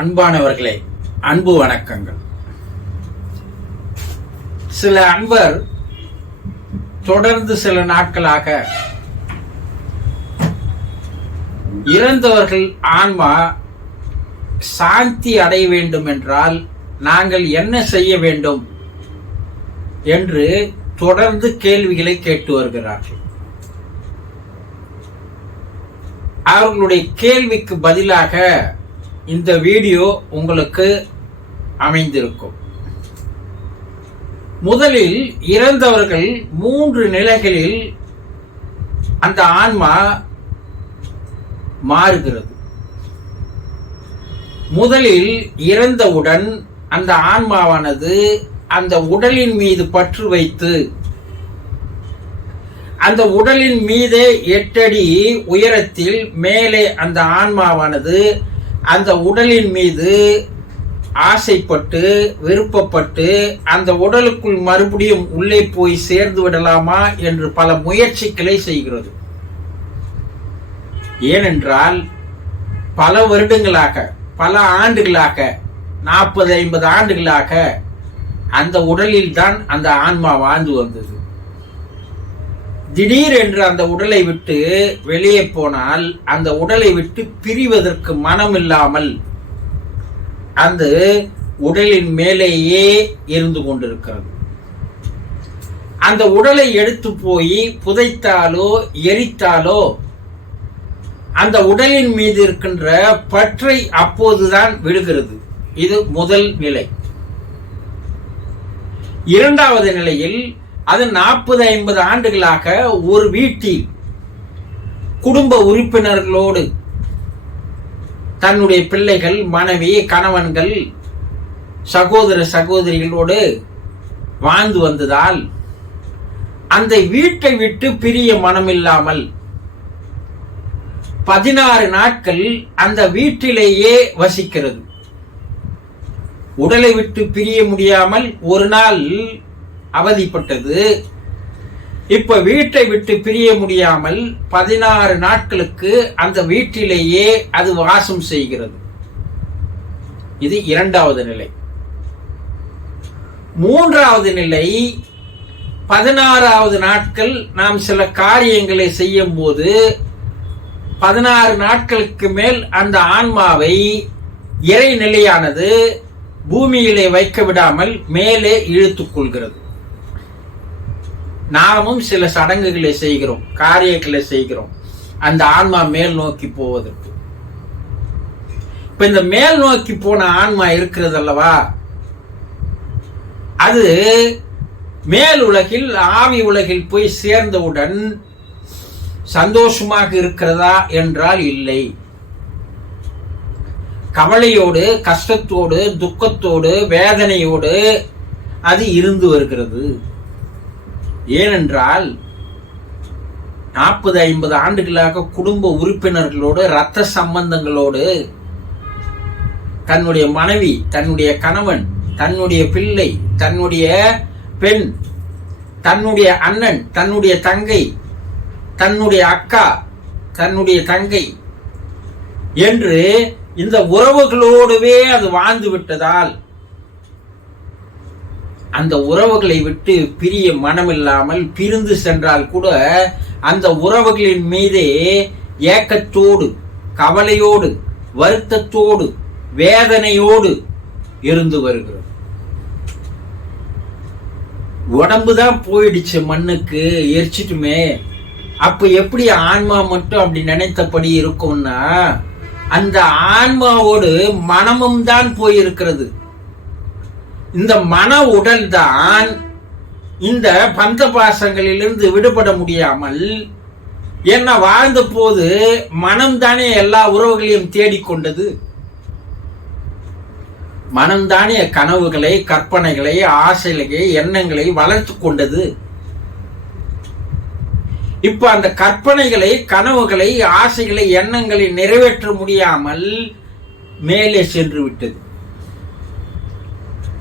அன்பானவர்களே, அன்பு வணக்கங்கள். சில அன்பர் தொடர்ந்து சில நாட்களாக இறந்தவர்கள் ஆன்மா சாந்தி அடைய வேண்டும் என்றால் நாங்கள் என்ன செய்ய வேண்டும் என்று தொடர்ந்து கேள்விகளை கேட்டு வருகிறார்கள். அவர்களுடைய கேள்விக்கு பதிலாக இந்த வீடியோ உங்களுக்கு அமைந்திருக்கும். முதலில் இறந்தவர்கள் 3 நிலைகளில் அந்த ஆன்மா மாறுகிறது. முதலில் இறந்தவுடன் அந்த ஆன்மாவானது அந்த உடலின் மீது பற்று வைத்து அந்த உடலின் மீதே 8 அடி உயரத்தில் மேலே அந்த ஆன்மாவானது அந்த உடலின் மீது ஆசைப்பட்டு விருப்பப்பட்டு அந்த உடலுக்குள் மறுபடியும் உள்ளே போய் சேர்ந்து விடலாமா என்று பல முயற்சிகளை செய்கிறது. ஏனென்றால் பல வருடங்களாக, பல ஆண்டுகளாக, 40-50 ஆண்டுகளாக அந்த உடலில் தான் அந்த ஆன்மா வாழ்ந்து வந்தது. திடீரென்று அந்த உடலை விட்டு வெளியே போனால் அந்த உடலை விட்டு பிரிவதற்கு மனம் இல்லாமல் அந்த உடலின் மேலேயே இருந்து கொண்டிருக்கிறது. அந்த உடலை எடுத்து போய் புதைத்தாலோ எரித்தாலோ அந்த உடலின் மீது இருக்கின்ற பற்றை அப்போதுதான் விடுகிறது. இது முதல் நிலை. இரண்டாவது நிலையில் அது 40-50 ஆண்டுகளாக ஒரு வீட்டில் குடும்ப உறுப்பினர்களோடு தன்னுடைய பிள்ளைகள், மனைவி, கணவன்கள், சகோதர சகோதரிகளோடு வாழ்ந்து வந்ததால் அந்த வீட்டை விட்டு பிரிய மனமில்லாமல் 16 நாட்கள் அந்த வீட்டிலேயே வசிக்கிறது. உடலை விட்டு பிரிய முடியாமல் ஒரு நாள் அவதிப்பட்டது. இப்ப வீட்டை விட்டு பிரிய முடியாமல் 16 நாட்களுக்கு அந்த வீட்டிலேயே அது வாசம் செய்கிறது. இது இரண்டாவது நிலை. மூன்றாவது நிலை, 16வது நாட்கள் நாம் சில காரியங்களை செய்யும் போது 16 நாட்களுக்கு மேல் அந்த ஆன்மாவை இறைநிலையானது பூமியிலே வைக்க விடாமல் மேலே இழுத்துக் கொள்கிறது. நாமும் சில சடங்குகளை செய்கிறோம், காரியங்களை செய்கிறோம் அந்த ஆன்மா மேல் நோக்கி போவதற்கு. இப்ப இந்த மேல் நோக்கி போன ஆன்மா இருக்கிறது அல்லவா, அது மேல் உலகில் ஆவி உலகில் போய் சேர்ந்தவுடன் சந்தோஷமாக இருக்கிறதா என்றால் இல்லை. கவலையோடு, கஷ்டத்தோடு, துக்கத்தோடு, வேதனையோடு அது இருந்து வருகிறது. ஏனென்றால் 40-50 ஆண்டுகளாக குடும்ப உறுப்பினர்களோடு, இரத்த சம்பந்தங்களோடு, தன்னுடைய மனைவி, தன்னுடைய கணவன், தன்னுடைய பிள்ளை, தன்னுடைய பெண், தன்னுடைய அண்ணன், தன்னுடைய தங்கை, தன்னுடைய அக்கா, தன்னுடைய தங்கை என்று இந்த உறவுகளோடுவே அது வாழ்ந்து விட்டதால் அந்த உறவுகளை விட்டு பிரிய மனமில்லாமல் பிரிந்து சென்றால் கூட அந்த உறவுகளின் மீதே ஏக்கத்தோடு, கவலையோடு, வருத்தத்தோடு, வேதனையோடு இருந்து வருகிறது. உடம்புதான் போயிடுச்சு, மண்ணுக்கு எரிச்சிட்டுமே, அப்ப எப்படி ஆன்மா மட்டும் அப்படி நினைத்தபடி இருக்கும்னா அந்த ஆன்மாவோடு மனமும் தான் போயிருக்கிறது. இந்த மன உடல் தான் இந்த பந்த பாசங்களிலிருந்து விடுபட முடியாமல் என்ன வாழ்ந்த போது மனம்தானே எல்லா உறவுகளையும் தேடிக்கொண்டது. மனம்தானே கனவுகளை, கற்பனைகளை, ஆசைகளை, எண்ணங்களை வளர்த்து கொண்டது. இப்ப அந்த கற்பனைகளை, கனவுகளை, ஆசைகளை, எண்ணங்களை நிறைவேற்ற முடியாமல் மேலே சென்று விட்டது.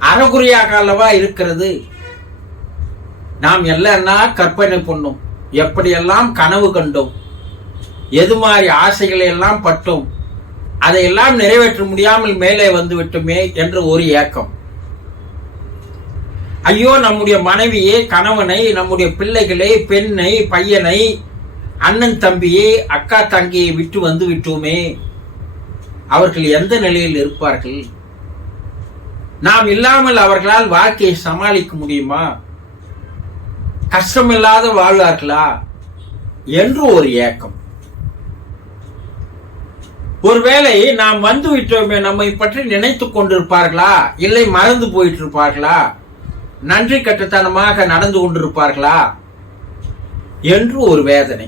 அறகுறையாக அல்லவா இருக்கிறது. நாம் எல்லாம் கற்பனை பண்ணோம், எப்படியெல்லாம் கனவு கண்டோம், எது மாதிரி ஆசைகளை எல்லாம் பட்டோம், அதையெல்லாம் நிறைவேற்ற முடியாமல் மேலே வந்து விட்டுமே என்ற ஒரு ஏக்கம். ஐயோ, நம்முடைய மனைவியை, கணவனை, நம்முடைய பிள்ளைகளை, பெண்ணை, பையனை, அண்ணன் தம்பியை, அக்கா தங்கியை விட்டு வந்து விட்டோமே, அவர்கள் எந்த நிலையில் இருப்பார்கள்? நாம் இல்லாமல் அவர்களால் வாழ்க்கையை சமாளிக்க முடியுமா? கஷ்டமில்லாத வாழ்வார்களா என்று ஒரு ஏக்கம். ஒருவேளை நாம் வந்து விட்டோமே, நம்மை பற்றி நினைத்துக் கொண்டிருப்பார்களா, இல்லை மறந்து போயிட்டு இருப்பார்களா, நன்றி கட்டுத்தனமாக நடந்து கொண்டிருப்பார்களா என்று ஒரு வேதனை.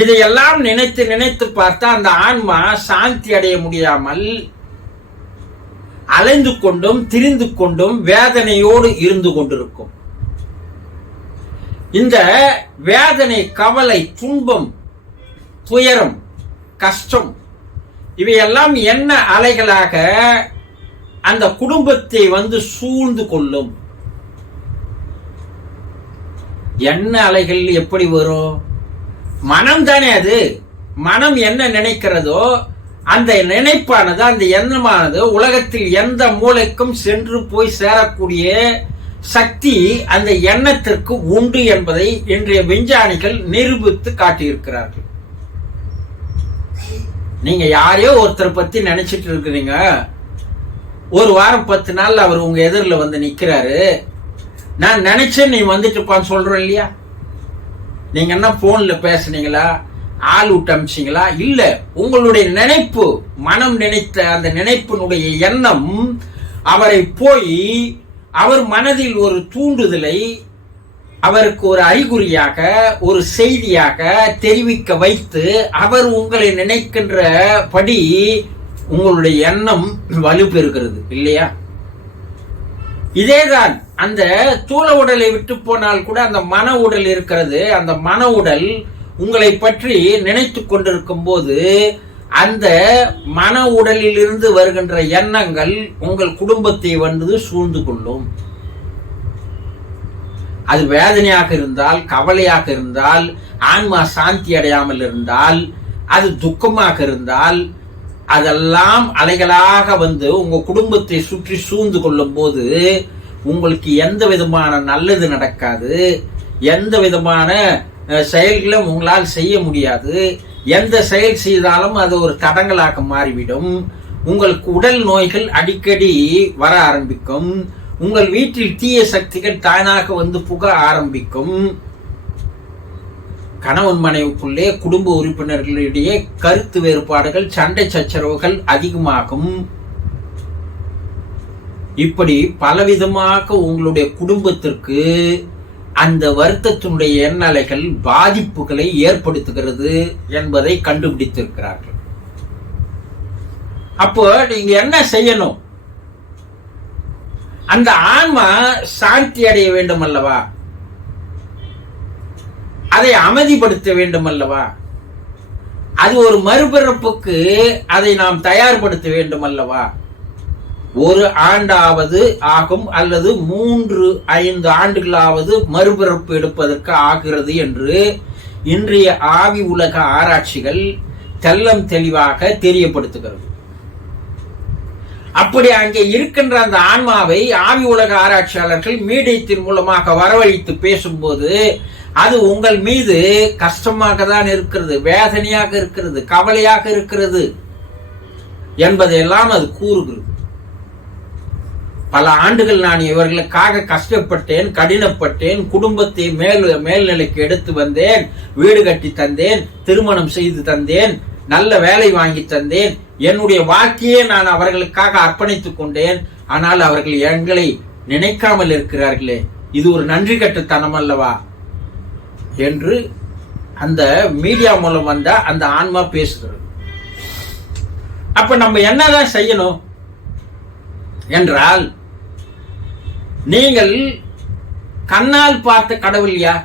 இதையெல்லாம் நினைத்து நினைத்து பார்த்தா அந்த ஆன்மா சாந்தி அடைய முடியாமல் அலைந்து கொண்டும் திரிந்து கொண்டும் வேதனையோடு இருந்து கொண்டிருக்கும். இந்த வேதனை, கவலை, துன்பம், துயரம், கஷ்டம் இவையெல்லாம் என்ன அலைகளாக அந்த குடும்பத்தை வந்து சூழ்ந்து கொள்ளும்? என்ன அலைகள் எப்படி வரும்? மனம் தானே அது. மனம் என்ன நினைக்கிறதோ அந்த நினைப்பானது, அந்த எண்ணமானது உலகத்தில் எந்த மூலைக்கும் சென்று போய் சேரக்கூடிய சக்தி அந்த எண்ணத்திற்கு உண்டு என்பதை இன்றைய விஞ்ஞானிகள் நிரூபித்து காட்டியிருக்கிறார்கள். நீங்க யாரையோ ஒருத்தர் பத்தி நினைச்சிட்டு இருக்கிறீங்க, ஒரு வாரம் 10 நாள் அவர் உங்க எதிரில் வந்து நிக்கிறாரு, நான் நினைச்சேன் நீ வந்துட்டு இருப்பான்னு சொல்றோம் இல்லையா? நீங்க என்ன போன்ல பேசுனீங்களா, ஆள் விட்டு அமிச்சிங்களா? இல்ல, உங்களுடைய நினைப்பு, மனம் நினைத்த அந்த நினைப்பினுடைய எண்ணம் அவரை போய் அவர் மனதில் ஒரு தூண்டுதலை, அவருக்கு ஒரு அறிகுறியாக, ஒரு செய்தியாக தெரிவிக்க வைத்து அவர் உங்களை நினைக்கின்றபடி உங்களுடைய எண்ணம் வலுப்பெறுகிறது இல்லையா? இதேதான் அந்த தூள உடலை விட்டு போனால் கூட அந்த மன உடல் இருக்கிறது. அந்த மன உடல் உங்களை பற்றி நினைத்து கொண்டிருக்கும் போது அந்த மன உடலில் இருந்து வருகின்ற எண்ணங்கள் உங்கள் குடும்பத்தை வந்து சூழ்ந்து கொள்ளும். அது வேதனையாக இருந்தால், கவலையாக இருந்தால், ஆன்மா சாந்தி அடையாமல் இருந்தால், அது துக்கமாக இருந்தால், அதெல்லாம் அலைகளாக வந்து உங்க குடும்பத்தை சுற்றி சூழ்ந்து கொள்ளும் போது உங்களுக்கு எந்த விதமான நல்லது நடக்காது, எந்த விதமான செயல்களும் உங்களால் செய்ய முடியாது. எந்த செயல் செய்தாலும் அது ஒரு தடங்களாக மாறிவிடும். உங்களுக்கு உடல் நோய்கள் அடிக்கடி வர ஆரம்பிக்கும். உங்கள் வீட்டில் தீய சக்திகள் தானாக வந்து புக ஆரம்பிக்கும். கணவன் மனைவிக்குள்ளே குடும்ப உறுப்பினர்களிடையே கருத்து வேறுபாடுகள், சண்டை சச்சரவுகள் அதிகமாகும். இப்படி பலவிதமாக உங்களுடைய குடும்பத்திற்கு அந்த வருத்தத்தினுடைய எண்ணலைகள் பாதிப்புகளை ஏற்படுத்துகிறது என்பதை கண்டுபிடித்திருக்கிறார்கள். அப்போ நீங்க என்ன செய்யணும்? அந்த ஆன்மா சாந்தி அடைய வேண்டும் அல்லவா? அதை அமைதிப்படுத்த வேண்டும் அல்லவா? அது ஒரு மறுபிறப்புக்கு அதை நாம் தயார்படுத்த வேண்டும் அல்லவா? 1 ஆண்டாவது ஆகும், அல்லது 3-5 ஆண்டுகளாவது மறுபிறப்பு எடுப்பதற்கு ஆகிறது என்று இன்றைய ஆவி உலக ஆராய்ச்சிகள் தெல்லம் தெளிவாக தெரியப்படுத்துகிறது. அப்படி அங்கே இருக்கின்ற அந்த ஆன்மாவை ஆவி உலக ஆராய்ச்சியாளர்கள் மீடியத்தின் மூலமாக வரவழைத்து பேசும்போது அது உங்கள் மீது கஷ்டமாக தான் இருக்கிறது, வேதனையாக இருக்கிறது, கவலையாக இருக்கிறது என்பதையெல்லாம் அது கூறுகிறது. பல ஆண்டுகள் நான் இவர்களுக்காக கஷ்டப்பட்டேன், கடினப்பட்டேன், குடும்பத்தை மேல்நிலைக்கு எடுத்து வந்தேன், வீடு கட்டி தந்தேன், திருமணம் செய்து தந்தேன், நல்ல வேலை வாங்கி தந்தேன், என்னுடைய வாழ்க்கையே நான் அவர்களுக்காக அர்ப்பணித்துக் கொண்டேன். ஆனால் அவர்கள் எங்களை நினைக்காமல் இருக்கிறார்களே, இது ஒரு நன்றி கட்டுத்தனம் அல்லவா என்று அந்த மீடியா மூலம் வந்த அந்த ஆன்மா பேசுகிறது. அப்ப நம்ம என்னதான் செய்யணும் என்றால், நீங்கள் கண்ணால் பார்த்த கடவுள் யார்?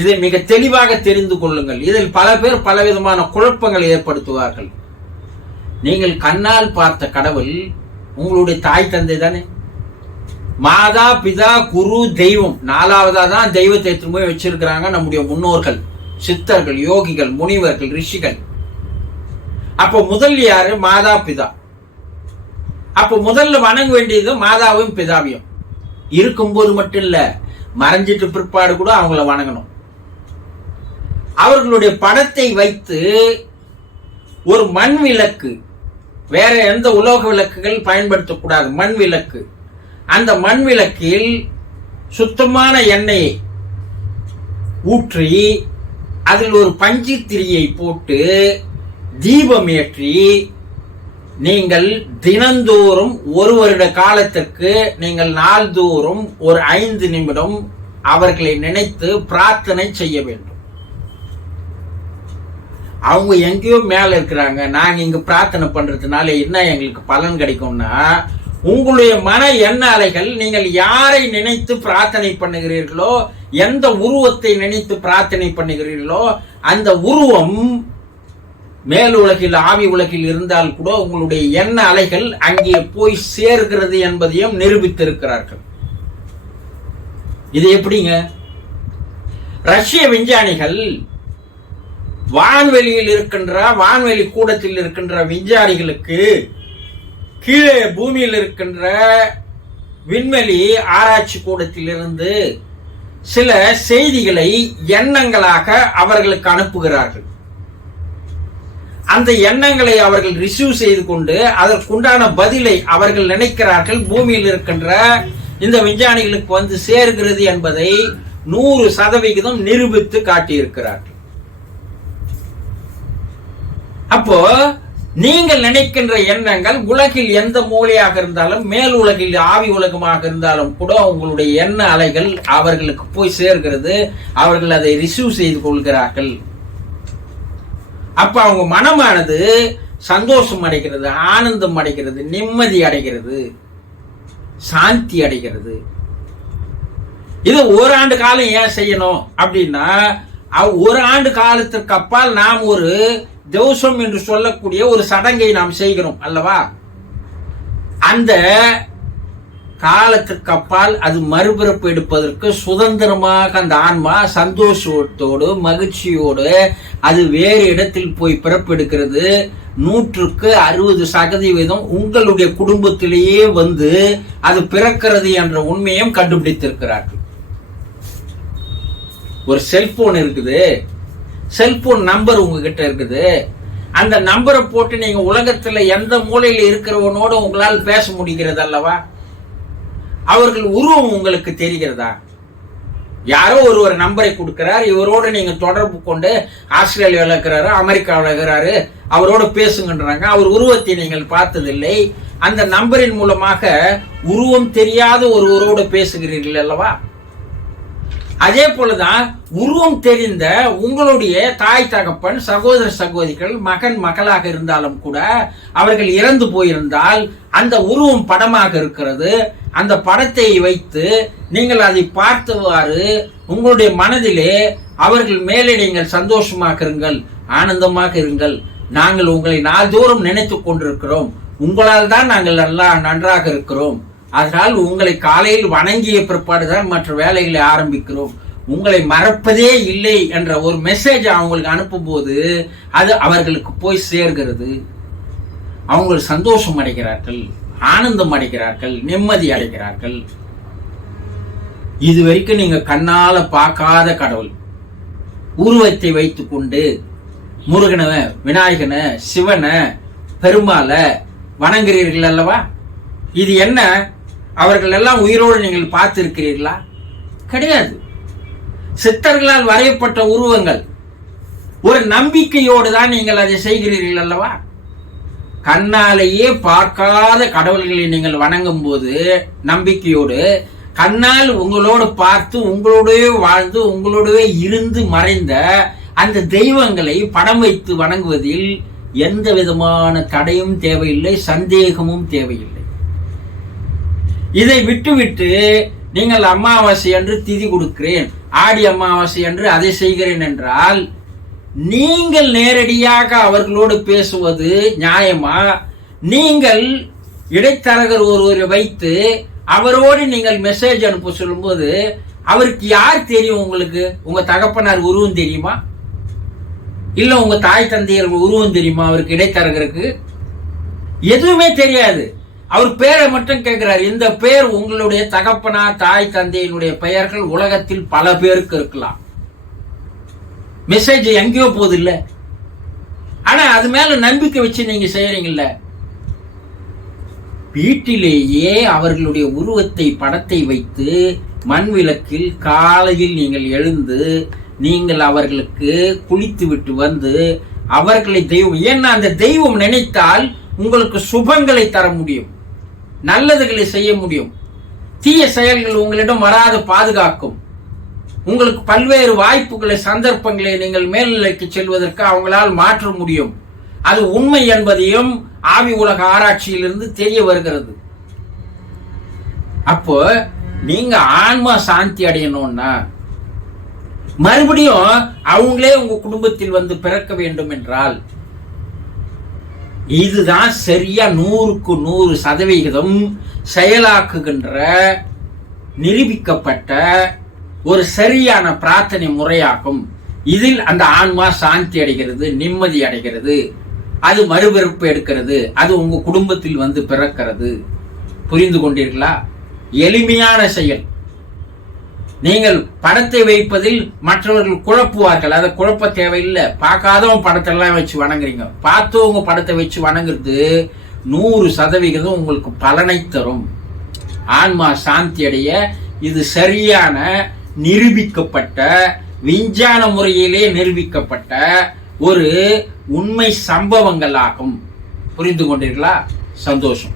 இதை மிக தெளிவாக தெரிந்து கொள்ளுங்கள். இதில் பல பேர் பலவிதமான குழப்பங்களை ஏற்படுத்துவார்கள். நீங்கள் கண்ணால் பார்த்த கடவுள் உங்களுடைய தாய் தந்தை தானே. மாதா, பிதா, குரு, தெய்வம், 4வதா தான் தெய்வத்தை திரும்ப வச்சிருக்கிறாங்க நம்முடைய முன்னோர்கள், சித்தர்கள், யோகிகள், முனிவர்கள், ரிஷிகள். அப்ப முதல் யாரு? மாதா பிதா. அப்ப முதல்ல வணங்க வேண்டியது மாதாவையும் பிதாவையும். இருக்கும்போது மட்டும் இல்ல, மறைஞ்சிட்டு பிற்பாடு கூட அவங்கள வணங்கணும். அவர்களுடைய படத்தை வைத்து ஒரு மண் விளக்கு, வேற எந்த உலோக விளக்குகள் பயன்படுத்தக்கூடாது, மண் விளக்கு. அந்த மண் விளக்கில் சுத்தமான எண்ணெயை ஊற்றி அதில் ஒரு பஞ்சு திரியை போட்டு தீபம் ஏற்றி நீங்கள் தினந்தோறும் ஒரு வருட காலத்திற்கு நீங்கள் நாள்தோறும் ஒரு 5 நிமிடம் அவர்களை நினைத்து பிரார்த்தனை செய்ய வேண்டும். அவங்க எங்கேயோ மேல இருக்கிறாங்க, நாங்க இங்க பிரார்த்தனை பண்றதுனால என்ன எங்களுக்கு பலன் கிடைக்கும்னா, உங்களுடைய மன எண்ண அலைகள் நீங்கள் யாரை நினைத்து பிரார்த்தனை பண்ணுகிறீர்களோ, எந்த உருவத்தை நினைத்து பிரார்த்தனை பண்ணுகிறீர்களோ, அந்த உருவம் மேல் உலகில் ஆவி உலகில் இருந்தால் கூட உங்களுடைய எண்ண அலைகள் அங்கே போய் சேர்கிறது என்பதையும் நிரூபித்திருக்கிறார்கள். இது எப்படிங்க? ரஷ்ய விஞ்ஞானிகள் வான்வெளியில் இருக்கின்ற, வான்வெளி கூடத்தில் இருக்கின்ற விஞ்ஞானிகளுக்கு கீழே பூமியில் இருக்கின்ற விண்வெளி ஆராய்ச்சி கூடத்தில் இருந்து சில செய்திகளை எண்ணங்களாக அவர்களுக்கு அனுப்புகிறார்கள். அந்த எண்ணங்களை அவர்கள் ரிசீவ் செய்து கொண்டு அதற்குண்டான பதிலை அவர்கள் நினைக்கிறார்கள் பூமியில் இருக்கின்ற இந்த விஞ்ஞானிகளுக்கு வந்து சேர்கிறது என்பதை 100% நிரூபித்து காட்டியிருக்கிறார்கள். அப்போ நீங்கள் நினைக்கின்ற எண்ணங்கள் உலகில் எந்த மூலையாக இருந்தாலும், மேல் உலகில் ஆவி உலகமாக இருந்தாலும் கூட உங்களுடைய எண்ண அலைகள் அவர்களுக்கு போய் சேர்கிறது. அவர்கள் அதை ரிசீவ் செய்து கொள்கிறார்கள். அப்ப அவங்க மனமானது சந்தோஷம் அடைகிறது, ஆனந்தம் அடைகிறது, நிம்மதி அடைகிறது, சாந்தி அடைகிறது. இது ஓராண்டு காலம் ஏன் செய்யணும் அப்படின்னா, ஒரு ஆண்டு காலத்திற்கு அப்பால் நாம் ஒரு தோஷம் என்று சொல்லக்கூடிய ஒரு சடங்கை நாம் செய்கிறோம் அல்லவா? அந்த காலத்திற்கு அப்பால் அது மறுபிறப்பு எடுப்பதற்கு சுதந்திரமாக அந்த ஆன்மா சந்தோஷத்தோடு மகிழ்ச்சியோடு அது வேறு இடத்தில் போய் பிறப்பெடுக்கிறது. 160% உங்களுடைய குடும்பத்திலேயே வந்து அது பிறக்கிறது என்ற உண்மையும் கண்டுபிடித்திருக்கிறார்கள். ஒரு செல்போன் இருக்குது, செல்போன் நம்பர் உங்ககிட்ட இருக்குது. அந்த நம்பரை போட்டு நீங்க உலகத்துல எந்த மூலையில இருக்கிறவனோட உங்களால் பேச முடிகிறது அல்லவா? அவர்கள் உருவம் உங்களுக்கு தெரிகிறதா? யாரோ ஒரு நம்பரை கொடுக்கிறார், இவரோட நீங்க தொடர்பு கொண்டு ஆஸ்திரேலியாவில் இருக்கிறாரு, அமெரிக்காவில் இருக்கிறாரு, அவரோட பேசுங்கன்றாங்க. அவர் உருவத்தை நீங்கள் பார்த்ததில்லை. அந்த நம்பரின் மூலமாக உருவம் தெரியாத ஒருவரோடு பேசுகிறீர்கள் அல்லவா? அதே போலதான் உருவம் தெரிந்த உங்களுடைய தாய் தகப்பன், சகோதர சகோதரிகள், மகன் மகளாக இருந்தாலும் கூட அவர்கள் இறந்து போயிருந்தால் அந்த உருவம் படமாக இருக்கிறது. அந்த படத்தை வைத்து நீங்கள் அதை பார்த்தவாறு உங்களுடைய மனதிலே அவர்கள் மேலே நீங்கள் சந்தோஷமாக இருங்கள், ஆனந்தமாக இருங்கள், நாங்கள் உங்களை நாள்தோறும் நினைத்துக் கொண்டிருக்கிறோம், உங்களால் தான் நாங்கள் நன்றாக இருக்கிறோம், அதனால் உங்களை காலையில் வணங்கிய பிற்பாடுதான் மற்ற வேலைகளை ஆரம்பிக்கிறோம், உங்களை மறப்பதே இல்லை என்ற ஒரு மெசேஜ் அவங்களுக்கு அனுப்பும் போது அது அவர்களுக்கு போய் சேர்கிறது. அவங்க சந்தோஷம் அடைகிறார்கள், ஆனந்தம் அடைகிறார்கள், நிம்மதி அடைகிறார்கள். இதுவரைக்கும் நீங்க கண்ணால பார்க்காத கடவுள் உருவத்தை வைத்துக் கொண்டு முருகனை, விநாயகனை, சிவனை, பெருமாளை வணங்குகிறீர்கள் அல்லவா? இது என்ன? அவர்கள் எல்லாம் உயிரோடு நீங்கள் பார்த்திருக்கிறீர்களா? கிடையாது. சித்தர்களால் வரையப்பட்ட உருவங்கள். ஒரு நம்பிக்கையோடு தான் நீங்கள் அதை செய்கிறீர்கள் அல்லவா? கண்ணாலேயே பார்க்காத கடவுள்களை நீங்கள் வணங்கும் போது நம்பிக்கையோடு, கண்ணால் உங்களோடு பார்த்து உங்களோடவே வாழ்ந்து உங்களோடவே இருந்து மறைந்த அந்த தெய்வங்களை படம் வைத்து வணங்குவதில் எந்த விதமான தடையும் தேவையில்லை, சந்தேகமும் தேவையில்லை. இதை விட்டுவிட்டு நீங்கள் அமாவாசை என்று திதி கொடுக்கிறேன், ஆடி அமாவாசை என்று அதை செய்கிறேன் என்றால் நீங்கள் நேரடியாக அவர்களோடு பேசுவது நியாயமா? நீங்கள் இடைத்தரகர் ஒருவரை வைத்து அவரோடு நீங்கள் மெசேஜ் அனுப்ப சொல்லும்போது அவருக்கு யார் தெரியும்? உங்களுக்கு உங்க தகப்பனார் உருவம் தெரியுமா? இல்ல உங்க தாய் தந்தையர்கள் உருவம் தெரியுமா அவருக்கு இடைத்தரகருக்கு? எதுவுமே தெரியாது. அவர் பேரை மட்டும் கேட்கிறார். இந்த பேர் உங்களுடைய தகப்பனார் தாய் தந்தையினுடைய பெயர்கள் உலகத்தில் பல பேருக்கு இருக்கலாம். மெசேஜ் எங்கேயோ போகுது இல்ல. ஆனா அது மேல நம்பிக்கை வச்சு நீங்க செய்யறீங்கல்ல. வீட்டிலேயே அவர்களுடைய உருவத்தை படத்தை வைத்து மண் விளக்கில் காலையில் நீங்கள் எழுந்து நீங்கள் அவர்களுக்கு குளித்து விட்டு வந்து அவர்களை தெய்வம், ஏன்னா அந்த தெய்வம் நினைத்தால் உங்களுக்கு சுபங்களை தர முடியும், நல்லதுகளை செய்ய முடியும், தீய செயல்கள் உங்களிடம் வராது பாதுகாக்கும், உங்களுக்கு பல்வேறு வாய்ப்புகளை சந்தர்ப்பங்களை நீங்கள் மேல்நிலைக்கு செல்வதற்கு அவங்களால் மாற்ற முடியும். அது உண்மை என்பதையும் ஆவி உலக ஆராய்ச்சியிலிருந்து தெரிய வருகிறது. அப்போ நீங்க ஆன்மா சாந்தி அடையணும்னா மறுபடியும் அவங்களே உங்க குடும்பத்தில் வந்து பிறக்க வேண்டும் என்றால் இதுதான் சரியா 100க்கு 100% செயலாக்குகின்ற நிரூபிக்கப்பட்ட ஒரு சரியான பிரார்த்தனை முறையாகும். இதில் அந்த ஆன்மா சாந்தி அடைகிறது, நிம்மதி அடைகிறது, அது மறுபிறப்பு எடுக்கிறது, அது உங்க குடும்பத்தில் வந்து பிறக்கிறது. புரிந்து கொண்டீர்களா? எளிமையான செயல். நீங்கள் படத்தை வைப்பதில் மற்றவர்கள் குழப்புவார்கள், அதை குழப்ப தேவையில்லை. பார்க்காதவங்க படத்தெல்லாம் வச்சு வணங்குறீங்க, பார்த்தவங்க படத்தை வச்சு வணங்குறது 100% உங்களுக்கு பலனை தரும். ஆன்மா சாந்தி அடைய இது சரியான நிரூபிக்கப்பட்ட விஞ்ஞான முறையிலே நிரூபிக்கப்பட்ட ஒரு உண்மை சம்பவங்கள் ஆகும். புரிந்து கொண்டீர்களா? சந்தோஷம்.